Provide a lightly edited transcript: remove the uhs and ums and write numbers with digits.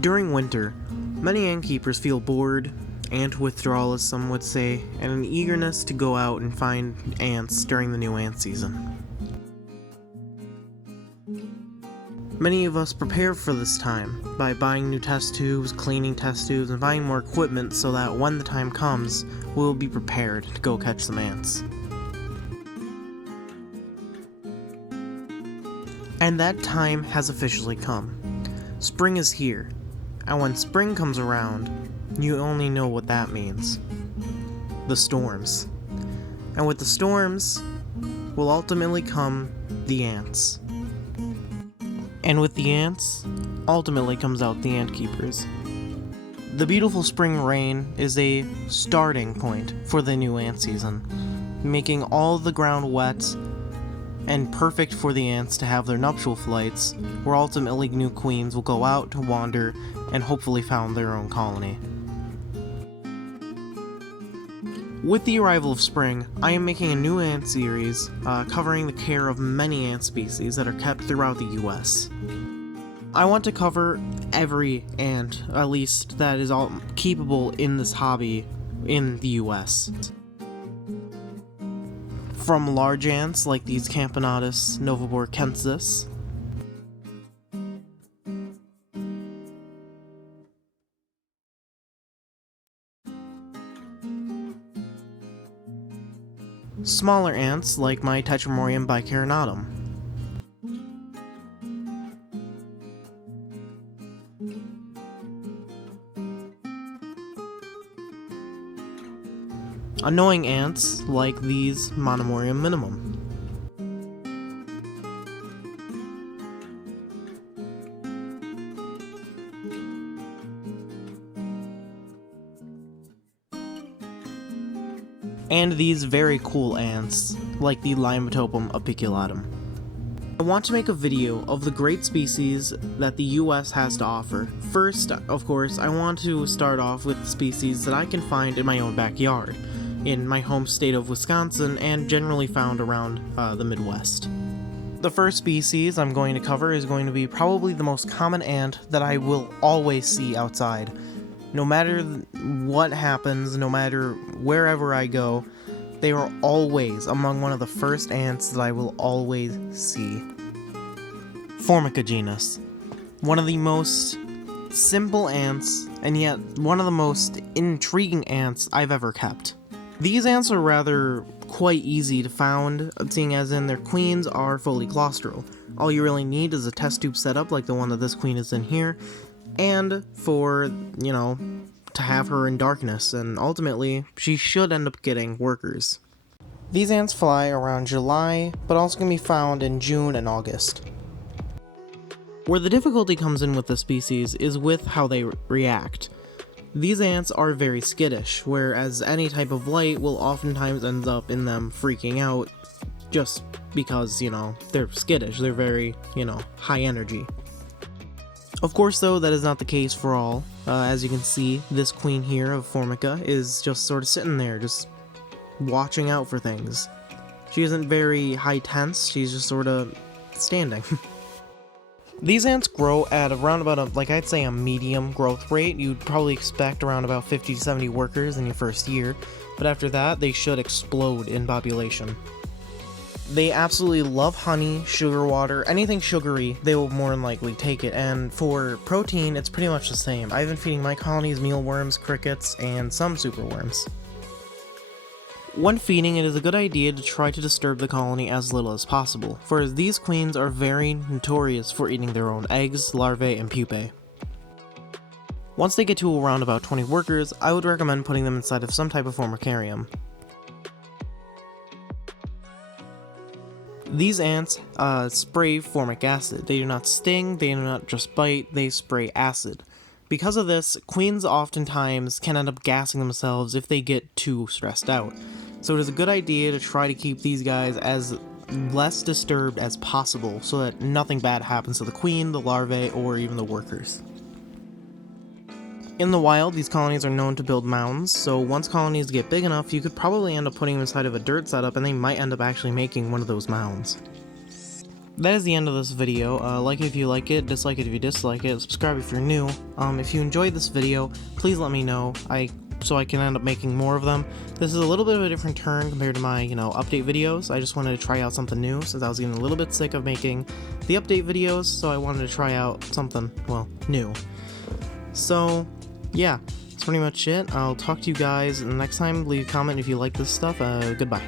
During winter, many ant keepers feel bored, ant withdrawal as some would say, and an eagerness to go out and find ants during the new ant season. Many of us prepare for this time by buying new test tubes, cleaning test tubes, and buying more equipment so that when the time comes, we'll be prepared to go catch some ants. And that time has officially come. Spring is here, and when spring comes around, you only know what that means. The storms. And with the storms will ultimately come the ants. And with the ants, ultimately comes out the ant keepers. The beautiful spring rain is a starting point for the new ant season, making all the ground wet and perfect for the ants to have their nuptial flights, where ultimately new queens will go out to wander and hopefully found their own colony. With the arrival of spring, I am making a new ant series covering the care of many ant species that are kept throughout the US. I want to cover every ant, at least that is all keepable in this hobby in the US. From large ants like these Camponotus novaborkensis, smaller ants like my Tetramorium bicarinatum, annoying ants like these Monomorium minimum, and these very cool ants like the Limatopum apiculatum. I want to make a video of the great species that the US has to offer. First, of course, I want to start off with species that I can find in my own backyard, in my home state of Wisconsin, and generally found around the Midwest. The first species I'm going to cover is going to be probably the most common ant that I will always see outside. No matter what happens, no matter wherever I go, they are always among one of the first ants that I will always see. Formica genus. One of the most simple ants, and yet one of the most intriguing ants I've ever kept. These ants are rather quite easy to found, seeing as in their queens are fully claustral. All you really need is a test tube setup like the one that this queen is in here, and for, to have her in darkness, and ultimately, she should end up getting workers. These ants fly around July, but also can be found in June and August. Where the difficulty comes in with the species is with how they react. These ants are very skittish, whereas any type of light will oftentimes end up in them freaking out, just because, they're skittish, they're very, high energy. Of course, though, that is not the case for all. As you can see, this queen here of Formica is just sort of sitting there, just watching out for things. She isn't very high tense, she's just sort of standing. These ants grow at around about I'd say a medium growth rate. You'd probably expect around about 50 to 70 workers in your first year, but after that, they should explode in population. They absolutely love honey, sugar water, anything sugary, they will more than likely take it, and for protein, it's pretty much the same. I've been feeding my colonies mealworms, crickets, and some superworms. When feeding, it is a good idea to try to disturb the colony as little as possible, for these queens are very notorious for eating their own eggs, larvae, and pupae. Once they get to around about 20 workers, I would recommend putting them inside of some type of formicarium. These ants spray formic acid. They do not sting, they do not just bite, they spray acid. Because of this, queens oftentimes can end up gassing themselves if they get too stressed out. So it is a good idea to try to keep these guys as less disturbed as possible so that nothing bad happens to the queen, the larvae, or even the workers. In the wild, these colonies are known to build mounds, so once colonies get big enough, you could probably end up putting them inside of a dirt setup and they might end up actually making one of those mounds. that is the end of this video. Like it if you like it, dislike it if you dislike it, subscribe if you're new. If you enjoyed this video, please let me know, so I can end up making more of them. This is a little bit of a different turn compared to my, update videos. I just wanted to try out something new since I was getting a little bit sick of making the update videos, so I wanted to try out something, well, new. So, yeah, that's pretty much it. I'll talk to you guys next time. Leave a comment if you like this stuff. Goodbye.